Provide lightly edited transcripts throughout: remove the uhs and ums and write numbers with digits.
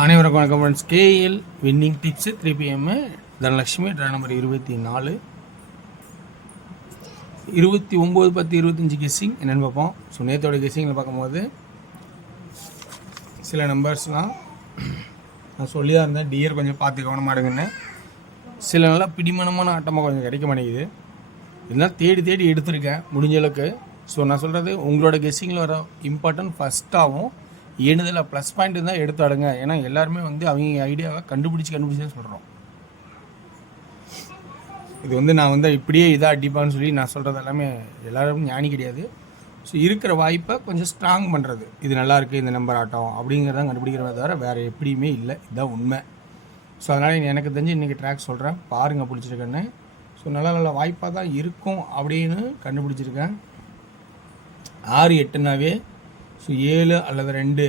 அனைவருக்கும் வணக்கம் friends. KL winning tips 3 PM Dhanalakshmi draw number 24 29/10/25 guessing என்னென்னு பார்ப்போம். ஸோ நேற்றோட கெஸ்ஸிங்கில் பார்க்கும்போது சில நம்பர்ஸ்லாம் நான் சொல்லி தான் இருந்தேன், டியர் கொஞ்சம் பார்த்து கவனமாக எடுங்கன்னு. சில நல்லா பிடிமனமான ஆட்டமாக கொஞ்சம் கிடைக்க மாட்டேங்குது. இதெல்லாம் தேடி தேடி எடுத்திருக்கேன் முடிஞ்ச அளவுக்கு. ஸோ நான் சொல்கிறது உங்களோட கெஸ்ஸிங்கில் வர இம்பார்ட்டன்ட் ஃபஸ்ட்டாகவும் ஏணுதில் ப்ளஸ் பாயிண்ட் தான் எடுத்து ஆடுங்க. ஏன்னா எல்லாருமே அவங்க ஐடியாவை கண்டுபிடிச்சி தான் சொல்கிறோம். இது நான் இப்படியே இதாக அடிப்பான்னு சொல்லி நான் சொல்கிறது எல்லாமே எல்லோரும் ஞானி கிடையாது. ஸோ இருக்கிற வாய்ப்பை கொஞ்சம் ஸ்ட்ராங் பண்ணுறது, இது நல்லாயிருக்கு இந்த நம்பர் ஆட்டம் அப்படிங்கிறதான் கண்டுபிடிக்கிறத தவிர வேறு எப்படியுமே இல்லை. இதுதான் உண்மை. ஸோ அதனால் எனக்கு தெரிஞ்சு இன்றைக்கி ட்ராக் சொல்கிறேன், பாருங்கள் பிடிச்சிருக்கேன்னு. ஸோ நல்ல வாய்ப்பாக தான் இருக்கும் அப்படின்னு கண்டுபிடிச்சிருக்கேன். 6 8னாவே ஸோ 7 அல்லது 2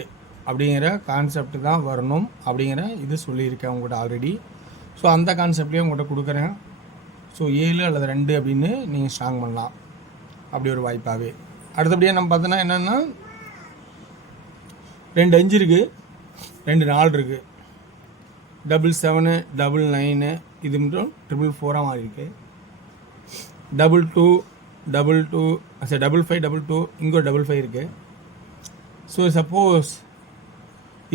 அப்படிங்கிற கான்செப்ட் தான் வரணும் அப்படிங்கிற இது சொல்லியிருக்கேன் உங்கள்கிட்ட ஆல்ரெடி. ஸோ அந்த கான்செப்ட்லேயே உங்கள்கிட்ட கொடுக்குறேன். ஸோ 7 அல்லது 2 அப்படின்னு நீங்கள் ஸ்ட்ராங் பண்ணலாம், அப்படி ஒரு வாய்ப்பாகவே. அடுத்தபடியாக நம்ம பார்த்தோன்னா என்னென்னா 2 5 இருக்குது, 2 4 இருக்குது, 7 7 9 இது மட்டும் 4 மாறி இருக்குது, 2 2 2 5 5 2 இங்கே ஒரு 5 இருக்குது. ஸோ சப்போஸ்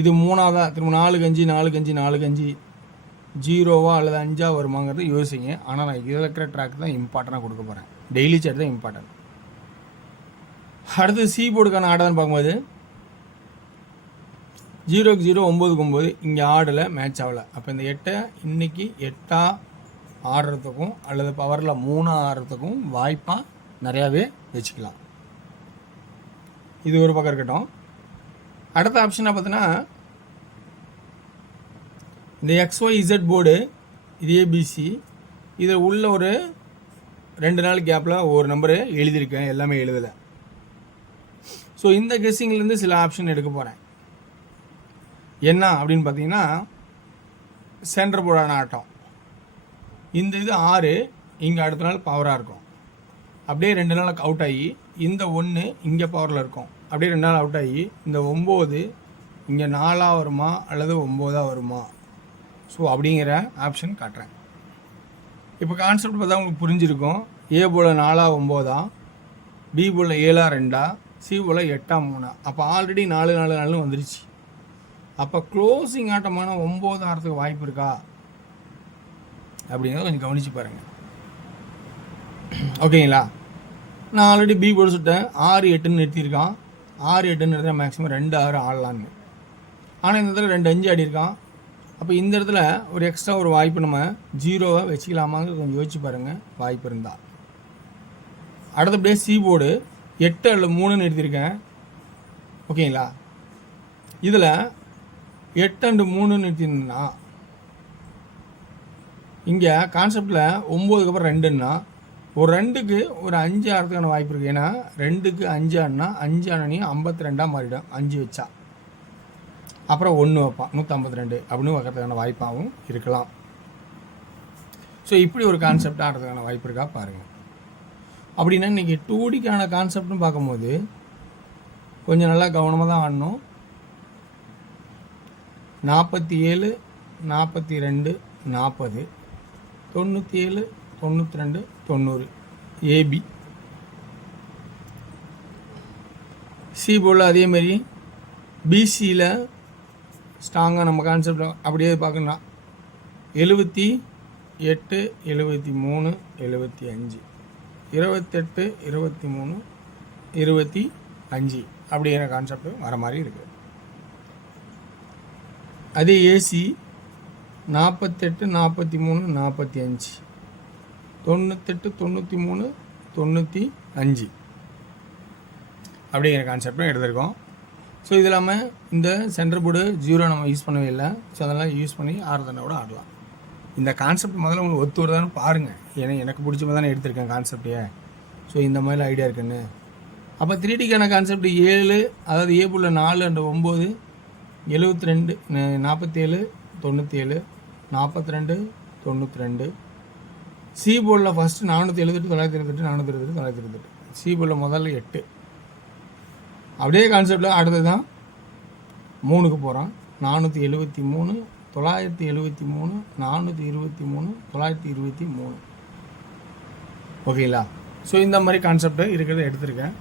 இது 3ஆவதா திரும்ப 4 5 4 5 4 5 0வா அல்லது 5ஆ வருமாங்கிறது யோசிங்க. ஆனால் நான் இதில் இருக்கிற ட்ராக் தான் இம்பார்ட்டண்ட்டாக கொடுக்க போகிறேன். டெய்லி சார்ட் தான் இம்பார்ட்டன்ட். அடுத்து சி போர்டுக்கான ஆர்டர்னு பார்க்கும்போது 0க்கு 0 9க்கு 9 இங்கே ஆடலை, மேட்ச் ஆகலை. அப்போ இந்த 8 இன்றைக்கி 8ஆ ஆடுறதுக்கும் அல்லது பவரில் 3ஆ ஆடுறதுக்கும் வாய்ப்பாக நிறையாவே வச்சுக்கலாம். இது ஒரு பக்கம் இருக்கட்டும். அடுத்த ஆப்ஷனாக பார்த்தீங்கன்னா இந்த XYZ போர்டு, இது ABC, இதில் உள்ள ஒரு 2 நாள் கேப்பில் ஒரு நம்பரு எழுதியிருக்கேன், எல்லாமே எழுதலை. ஸோ இந்த கெஸ்ஸிங்லேருந்து சில ஆப்ஷன் எடுக்க போகிறேன். என்ன அப்படின்னு பார்த்தீங்கன்னா சென்டர் போர்டான ஆட்டம். இந்த இது 6 இங்கே அடுத்த நாள் பவராக இருக்கும். அப்படியே 2 நாளுக்கு அவுட் ஆகி இந்த 1 இங்கே பவரில் இருக்கும். அப்படியே 2 நாள் அவுட் ஆகி இந்த 9 இங்கே 4ஆ வருமா அல்லது 9ஆ வருமா, ஸோ அப்படிங்கிற ஆப்ஷன் காட்டுறேன். இப்போ கான்செப்ட் பார்த்தா உங்களுக்கு புரிஞ்சிருக்கும். ஏ போல் 4ஆ 9ஆ, பி போல் 7ஆ 2ஆ, சி போல் 8ஆ 3ஆ. அப்போ ஆல்ரெடி 4 4 4 வந்துருச்சு. அப்போ க்ளோசிங் ஆட்டமான 9 ஆகிறதுக்கு வாய்ப்பு இருக்கா அப்படிங்கிறத கொஞ்சம் கவனித்து பாருங்கள். ஓகேங்களா? நான் ஆல்ரெடி பி போர்டு சுட்டேன், 6 8ன்னு நிறுத்தியிருக்கான். 6 8ன்னு நிறுத்தினா மேக்ஸிமம் 2 6 ஆடலான்னு. ஆனால் இந்த இடத்துல 2 5 ஆடி இருக்கான். அப்போ இந்த இடத்துல ஒரு எக்ஸ்ட்ரா ஒரு வாய்ப்பு நம்ம 0வை வச்சுக்கலாமாங்க கொஞ்சம் யோசிச்சு பாருங்கள், வாய்ப்பு இருந்தால். அடுத்தபடியே சி போர்டு 8 அல்லது 3ன்னு நிறுத்தியிருக்கேன். ஓகேங்களா? இதில் 8 and 3ன்னு நிறுத்தினா இங்கே கான்செப்டில் 9க்கு அப்புறம் 2ன்னா ஒரு 2க்கு ஒரு 5 ஆகிறதுக்கான வாய்ப்பு இருக்குது. ஏன்னா 2க்கு 5 ஆனா 5 ஆனனையும் 52ஆக மாறிடும். 5 வச்சா அப்புறம் 1 வைப்பான், 152 அப்படின்னு வைக்கிறதுக்கான வாய்ப்பாகவும் இருக்கலாம். ஸோ இப்படி ஒரு கான்செப்ட் ஆடுறதுக்கான வாய்ப்பு இருக்கா பாருங்கள். அப்படின்னா இன்றைக்கி 2Dக்கான கான்செப்ட்னு பார்க்கும்போது கொஞ்சம் நல்லா கவனமாக தான் ஆடணும். 47 42 40 97 92 90 ஏபி. சி போல் அதேமாரி பிசியில் ஸ்ட்ராங்காக நம்ம கான்செப்ட் அப்படியே பார்க்கணும்னா 78 73 75 28 23 25 அப்படிங்கிற கான்செப்ட் வர மாதிரி இருக்குது. அதே ஏசி 48 43 45 98 93 95 அப்படிங்கிற கான்செப்டும் எடுத்திருக்கோம். ஸோ இது இல்லாமல் இந்த சென்டர் போர்டு 0 நம்ம யூஸ் பண்ணவே இல்லை. ஸோ அதெல்லாம் யூஸ் பண்ணி 6 தண்டை கூட ஆடலாம். இந்த கான்செப்ட் முதல்ல உங்களுக்கு ஒத்து வருதான்னு பாருங்கள். ஏன்னா எனக்கு பிடிச்ச மாதிரி தானே எடுத்திருக்கேன் கான்செப்டே. ஸோ இந்த மாதிரி ஐடியா இருக்குன்னு. அப்போ 3Dக்கான கான்செப்ட் 7, அதாவது ஏ போல் 4 and 9 72 47 97 42 92. சி போர்டில் ஃபஸ்ட்டு 478 928 428 928. சி போர்டில் முதல்ல 8. அப்படியே கான்செப்டில் அடுத்தது தான் 3க்கு போகிறான். 473, 973, 423, 923. ஓகேங்களா? ஸோ இந்த மாதிரி கான்செப்ட் இருக்கிறத எடுத்திருக்கேன்.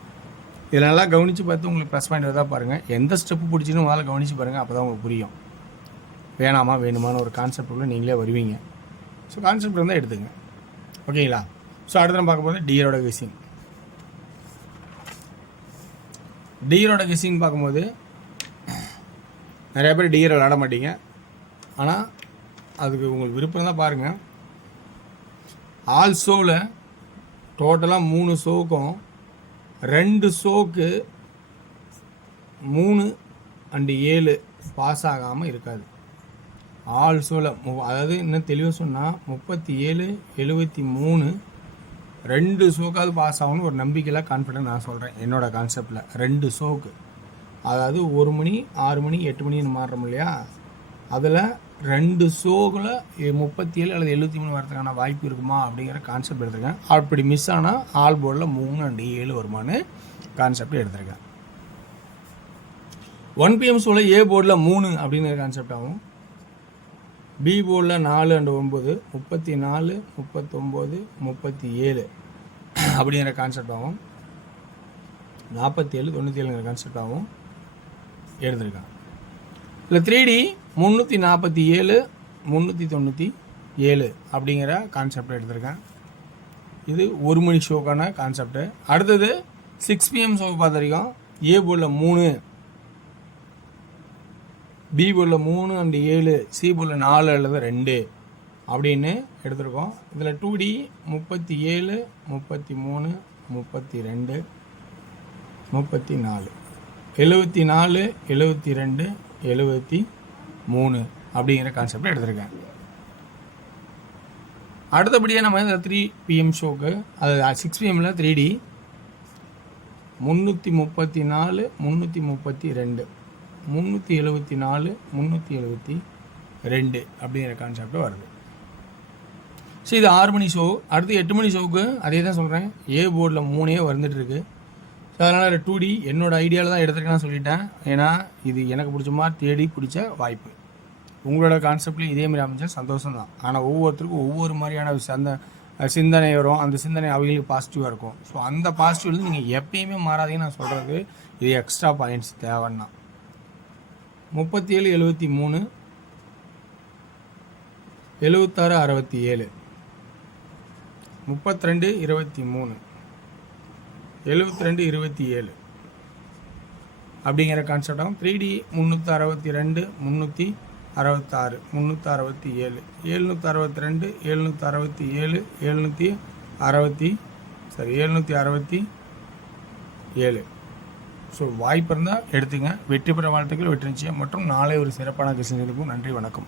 இதில் நல்லா கவனித்து பார்த்து உங்களுக்கு ப்ளஸ் பாயிண்ட் எதாவது பாருங்கள். எந்த ஸ்டெப்பு பிடிச்சின்னு முதல்ல கவனித்து பாருங்கள். அப்போ தான் உங்களுக்கு புரியும். வேணாமா வேணுமான ஒரு கான்செப்டுக்குள்ளே நீங்களே வருவீங்க. ஸோ கான்செப்ட் இருந்தால் எடுத்துங்க. ஓகேங்களா? ஸோ அடுத்த நம்ம பார்க்க போது டியரோட கெஸ்ஸிங். டியரோட கெஸ்ஸிங் பார்க்கும்போது நிறையா பேர் டியர் விளாட மாட்டீங்க. ஆனால் அதுக்கு உங்களுக்கு விருப்பம் தான் பாருங்கள். ஆல் ஷோவில் டோட்டலாக 3 ஷோக்கும் 2 ஷோக்கு 3 and 7 பாஸ் ஆகாமல் இருக்காது. ஆல் ஷோவில் அதாவது இன்னும் தெளிவாக சொன்னால் 37, 73 2 ஷோக்காவது பாஸ் ஆகணும்னு ஒரு நம்பிக்கையில் கான்ஃபிடென்ட் நான் சொல்கிறேன். என்னோடய கான்செப்டில் 2 ஷோக்கு, அதாவது 1 மணி 6 மணி 8 மணின்னு மாறுறோம் இல்லையா, அதில் 2 ஷோவில் 37 அல்லது 73 வரதுக்கான வாய்ப்பு இருக்குமா அப்படிங்கிற கான்செப்ட் எடுத்திருக்கேன். அப்படி மிஸ் ஆனால் ஆல் போர்டில் 3 and 7 வருமானு கான்செப்ட் எடுத்திருக்கேன். 1 PM ஷோவில் ஏ போர்டில் 3 அப்படிங்கிற கான்செப்ட் ஆகும். பி போர்டில் 4 and 9, 34, 39, 37 அப்படிங்கிற கான்செப்ட் ஆகும். 47, 97ங்கிற கான்செப்ட் ஆகும் எடுத்திருக்கான். இல்லை 3D 347, 397 அப்படிங்கிற கான்செப்ட் எடுத்திருக்கேன். இது 1 மணி ஷோக்கான கான்செப்டு. அடுத்தது 6 PM ஷோவை பார்த்த வரைக்கும் ஏ போர்டில் 3, பி போர்டில் 3 and 7, சி போர்டில் 4 அல்லது 2 அப்படின்னு எடுத்திருக்கோம். இதில் 2D 37, 33, 32, 34, 74, 72, 73 அப்படிங்கிற கான்செப்ட் எடுத்திருக்கேன். அடுத்தபடியாக நம்ம இந்த 3 PM ஷோக்கு, அது 6 PMல 3D 334, 332, 374, 372 அப்படிங்கிற கான்செப்ட் வருது. ஸோ இது 6 மணி ஷோ. அடுத்து 8 மணி ஷோவுக்கு அதே தான் சொல்கிறேன். ஏ போர்டில் 3 வந்துட்டு இருக்கு. ஸோ அதனால் 2D என்னோடய ஐடியாவில் தான் எடுத்துருக்கேன்னு சொல்லிட்டேன். ஏன்னா இது எனக்கு பிடிச்ச மாதிரி தேடி பிடிச்ச வாய்ப்பு. உங்களோட கான்செப்ட்லேயும் இதேமாதிரி அமைச்சா சந்தோஷம் தான். ஆனால் ஒவ்வொருத்தருக்கும் ஒவ்வொரு மாதிரியான அந்த சிந்தனை வரும். அந்த சிந்தனை அவங்களுக்கு பாசிட்டிவாக இருக்கும். ஸோ அந்த பாசிட்டிவ்லேருந்து நீங்கள் எப்பயுமே மாறாதீங்கன்னு நான் சொல்கிறது. இது எக்ஸ்ட்ரா பாயிண்ட்ஸ் தேவைன்னா 37, 73, 76, 67, 32, 23, 72, 27 அப்படிங்கிற கான்செப்டாகும். 3D 362, 366, 367, 762, 767, 767. ஸோ வாய்ப்பு இருந்தால் எடுத்துங்க. வெற்றி பெற வாழ்த்துக்கள், வெற்றி நிச்சயம் மற்றும் நாளை ஒரு சிறப்பான கெஸ்ஸிங் இருக்கும். நன்றி, வணக்கம்.